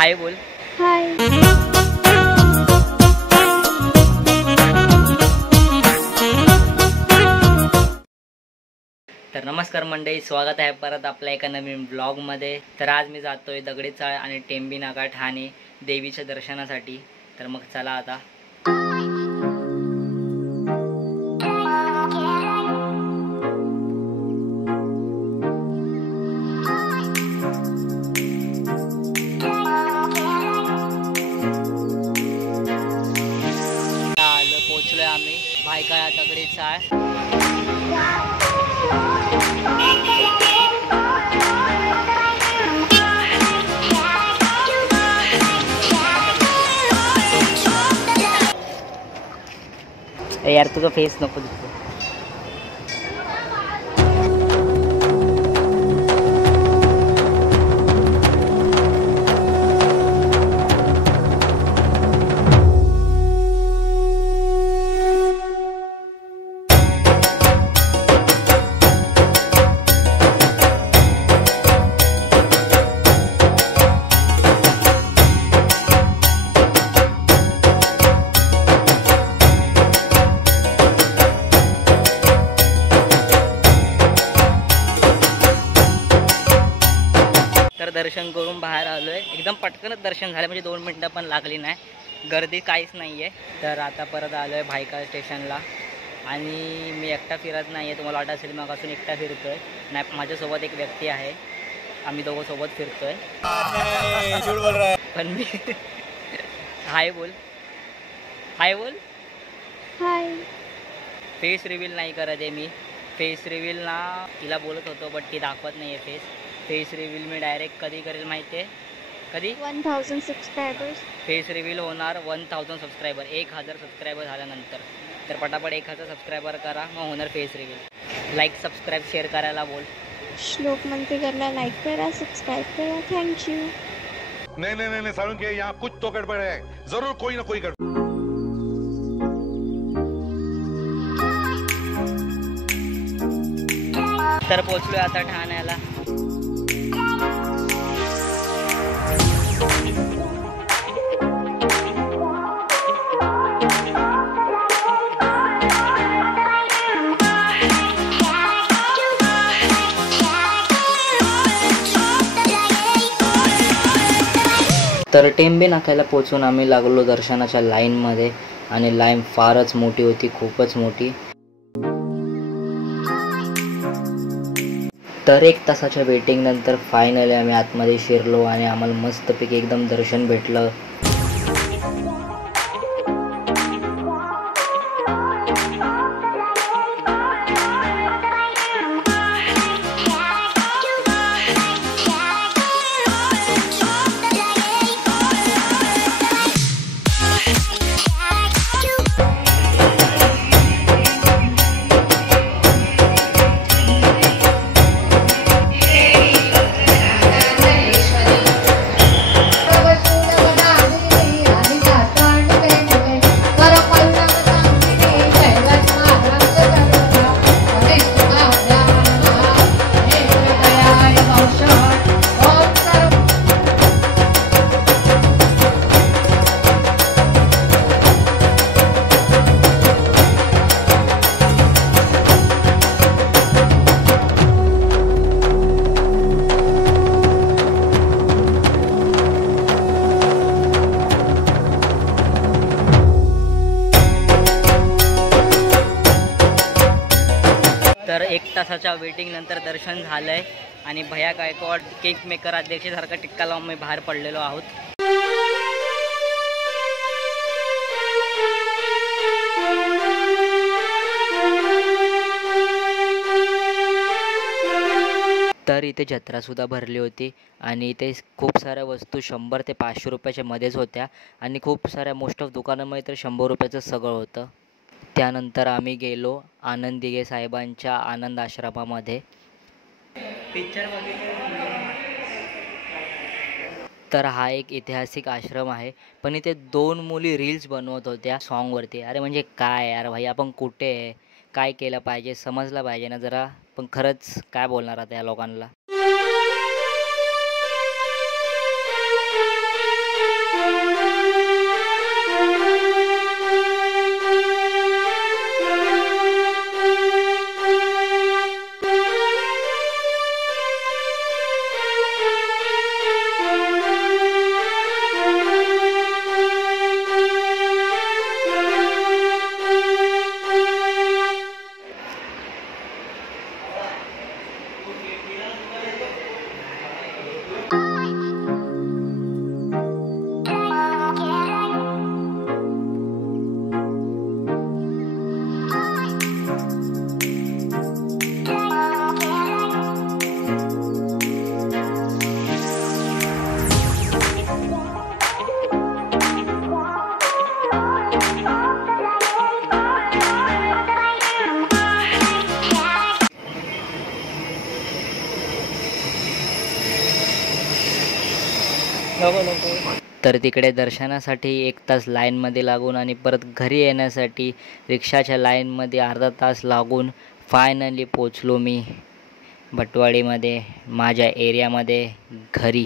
हाय बोल. हाय. तर नमस्कार मंडळी, स्वागत आहे परत आपल्या एका नवीन ब्लॉगमध्ये. तर आज मी जातोय दगडी चाळ आणि टेंबी नाका ठाणे देवीच्या दर्शनासाठी. तर मग चला आता. पोचलोय आम्ही भायखळा दगडी चाळ. यार तुझा फेस नको दिसतो. तर दर्शन करून बाहेर आलोय. एकदम पटकनच दर्शन झालं, म्हणजे 2 मिनटं पण लागली नाही. गर्दी काहीच नाही आहे. तर आता परत आलोय भायखळा स्टेशनला. आणि मी एकटा फिरत नाही आहे. तुम्हाला वाटत असेल मग असून एकटा फिरतोय. नाही, माझ्यासोबत एक व्यक्ती आहे. आम्ही दोघं सोबत फिरतोय. पण मी हाय बोल. हाय बोल. हाय. फेस रिव्हील नाही करत आहे मी. फेस रिव्हील ना तिला बोलत होतो, बट ती दाखवत नाही आहे फेस रिव्हील मी डायरेक्ट कधी करेल माहिती आहे? कधी? 1000 सबस्क्रायबर्स. फेस रिव्हील होणार 1000 सबस्क्रायबर, 1000 सबस्क्रायबर झाल्यानंतर. तर पटापट 1000 सबस्क्रायबर करा, मग होणार face reveal. Like subscribe share करायला बोल. श्लोक म्हणते करला लाईक करा, सबस्क्राइब करा. थँक्यू. नहीं साळुंखे, यहाँ कुछ तो गड़बड़ है. जरूर कोई ना कोई गड़बड़. तर पोचलोय आता ठाण्याला. तर टेंबे नाक्याला पोचून आम्ही लागलो दर्शनाच्या लाईनमध्ये. आणि लाईन फारच मोठी होती, खूपच मोठी. तर 1 तासाच्या वेटिंग नंतर फायनली आम्ही आतमध्ये शिरलो आणि आम्हाला मस्तपैकी एकदम दर्शन भेटलं. तर 1 तासाच्या वेटिंग नंतर दर्शन झालंय. आणि भैया गायकवाड केक मेकर अध्यक्षासारखा टिक्का लावून मी बाहेर पडलेलो आहोत. तर इथे जत्रासुद्धा भरली होती. आणि इथे खूप साऱ्या वस्तू 100 ते 500 रुपयाच्या मध्येच होत्या. आणि खूप साऱ्या मोस्ट ऑफ दुकानामध्ये तर 100 रुपयाचं सगळं होतं. त्यानंतर आम्ही गेलो आनंद दिघे साहेबांच्या आनंद आश्रमामध्ये. पिक्चर तर हा एक ऐतिहासिक आश्रम आहे. पण इथे 2 मुली रील्स बनवत होत्या सॉन्गवरती. अरे म्हणजे काय यार भाई, आपण कुठे आहे, काय केलं पाहिजे, समजलं पाहिजे ना जरा. पण खरंच काय बोलणार आता या लोकांना. तर तिकडे दर्शनासाठी 1 तास लाईनमध्ये लागून आणि परत घरी येण्यासाठी रिक्षाच्या लाईनमध्ये अर्धा तास लागून फायनली पोचलो मी भटवाडीमध्ये माझ्या एरियामध्ये घरी.